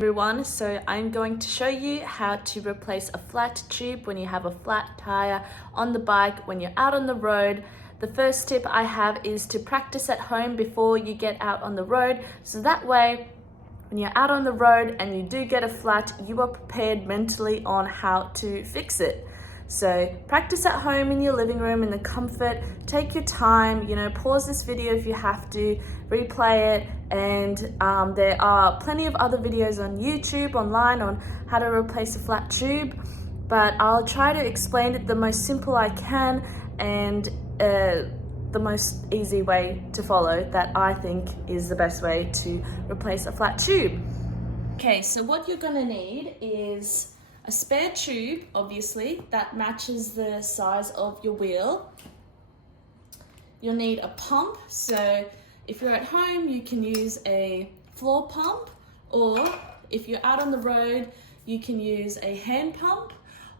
Everyone, so I'm going to show you how to replace a flat tube when you have a flat tire on the bike when you're out on the road. The first tip I have is to practice at home before you get out on the road, so that way when you're out on the road and you do get a flat, you are prepared mentally on how to fix it. So practice at home in your living room in the comfort, take your time, pause this video if you have to, replay it, and there are plenty of other videos on YouTube, online, on how to replace a flat tube, but I'll try to explain it the most simple I can and the most easy way to follow that I think is the best way to replace a flat tube. Okay, so what you're gonna need is a spare tube, obviously, that matches the size of your wheel. You'll need a pump, so if you're at home, you can use a floor pump, or if you're out on the road, you can use a hand pump,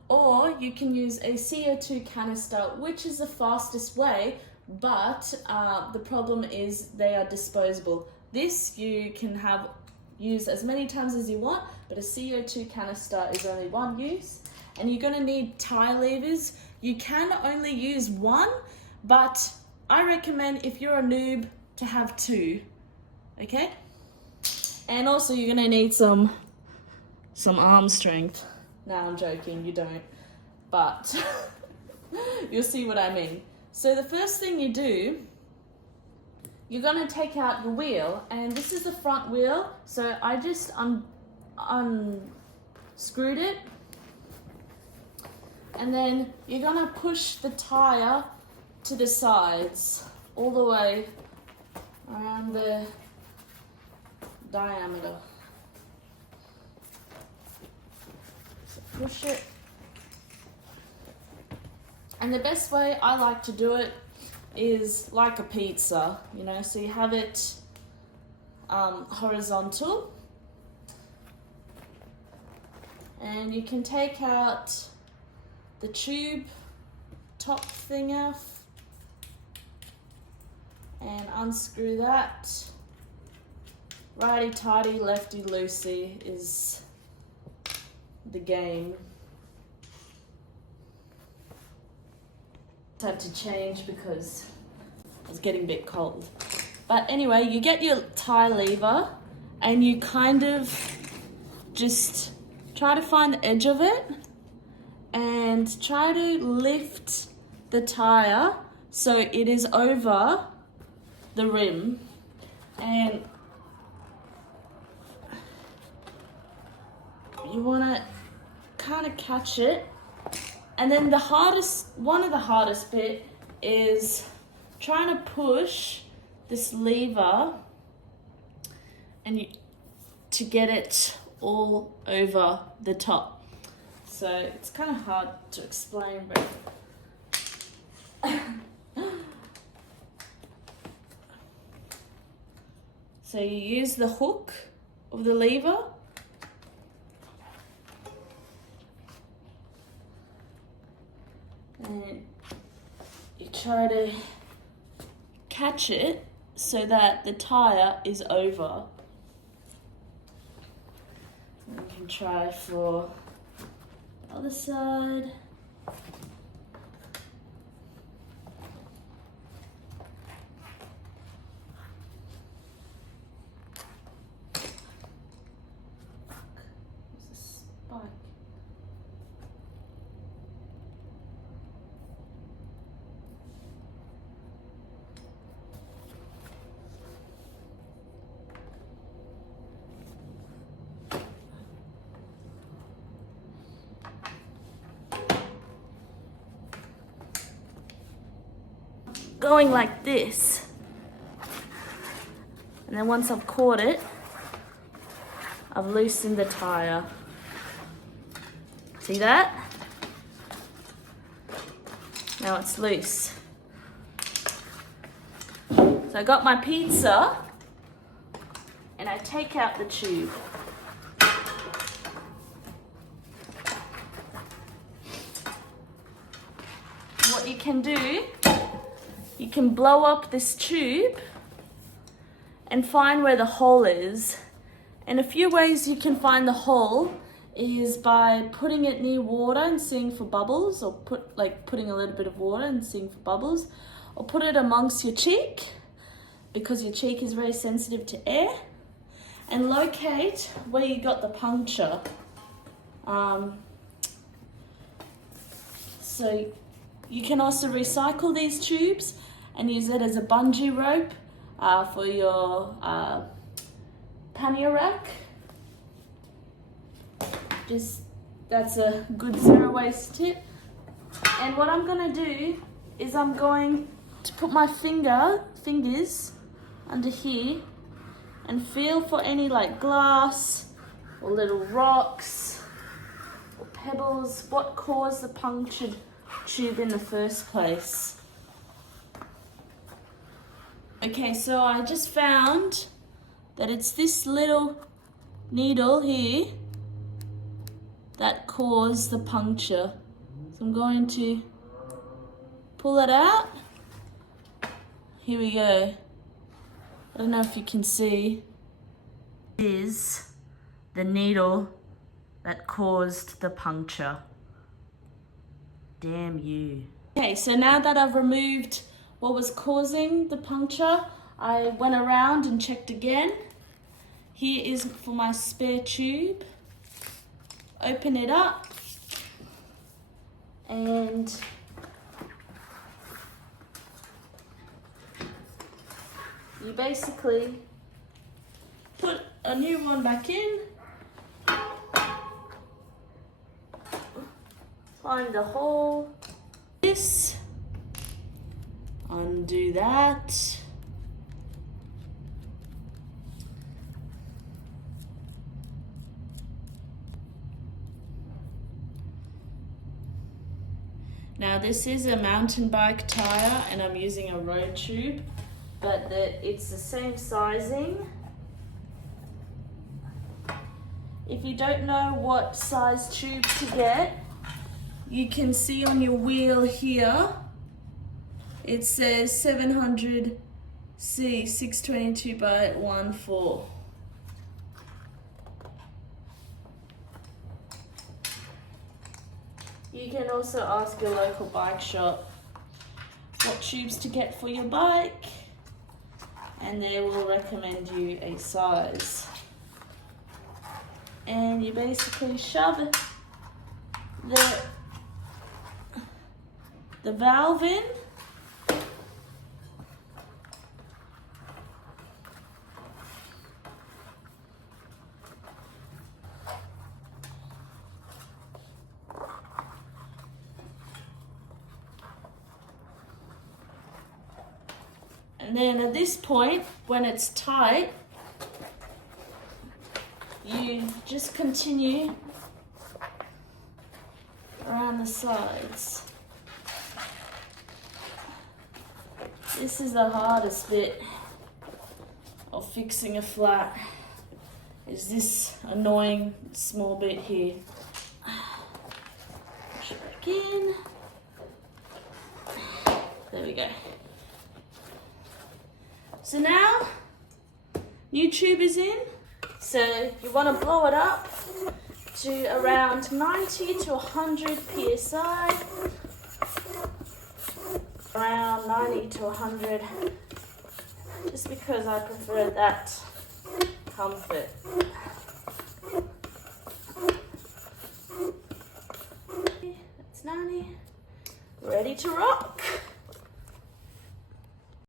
or you can use a CO2 canister, which is the fastest way, but the problem is they are disposable. This you can use as many times as you want, but a CO2 canister is only one use. And you're gonna need tie levers. You can only use one, but I recommend if you're a noob to have two, okay? And also you're gonna need some arm strength. No, I'm joking, you don't, but you'll see what I mean. So the first thing you do, you're gonna take out the wheel, and this is the front wheel, so I just unscrewed it, and then you're gonna push the tire to the sides, all the way around the diameter. So push it. And the best way I like to do it is like a pizza, so you have it horizontal, and you can take out the tube top thing off and unscrew that. Righty tighty, lefty loosey is the game. Have to change because it's getting a bit cold. But anyway, you get your tie lever and you kind of just try to find the edge of it and try to lift the tire so it is over the rim, and you want to kind of catch it. And then one of the hardest bit is trying to push this lever to get it all over the top. So it's kind of hard to explain, but so you use the hook of the lever, and you try to catch it so that the tire is over. And you can try for the other side. There's a spike. Going like this, and then once I've caught it, I've loosened the tire. See that? Now it's loose. So I got my pizza and I take out the tube. What you can do, you can blow up this tube and find where the hole is And a few ways you can find the hole is by putting it near water and seeing for bubbles, or putting a little bit of water and seeing for bubbles, or put it amongst your cheek because your cheek is very sensitive to air, and locate where you got the puncture. So you can also recycle these tubes and use it as a bungee rope for your pannier rack. That's a good zero waste tip. And what I'm gonna do is I'm going to put my fingers under here and feel for any like glass or little rocks or pebbles, what caused the punctured tube in the first place. Okay, so I just found that it's this little needle here that caused the puncture. So I'm going to pull it out. Here we go. I don't know if you can see. This is the needle that caused the puncture. Damn you. Okay, so now that I've removed what was causing the puncture, I went around and checked again. Here is for my spare tube. Open it up and you basically put a new one back in, find the hole, this, undo that, now this is a mountain bike tire and I'm using a road tube, but it's the same sizing. If you don't know what size tube to get, you can see on your wheel here, it says 700C 622 by 1/4. You can also ask your local bike shop what tubes to get for your bike, and they will recommend you a size. And you basically shove the valve in. And then at this point, when it's tight, you just continue around the sides. This is the hardest bit of fixing a flat, is this annoying small bit here. Push it back in. There we go. So now, new tube is in. So you want to blow it up to around 90 to 100 psi. Around 90 to 100, just because I prefer that comfort. That's 90. Ready to rock.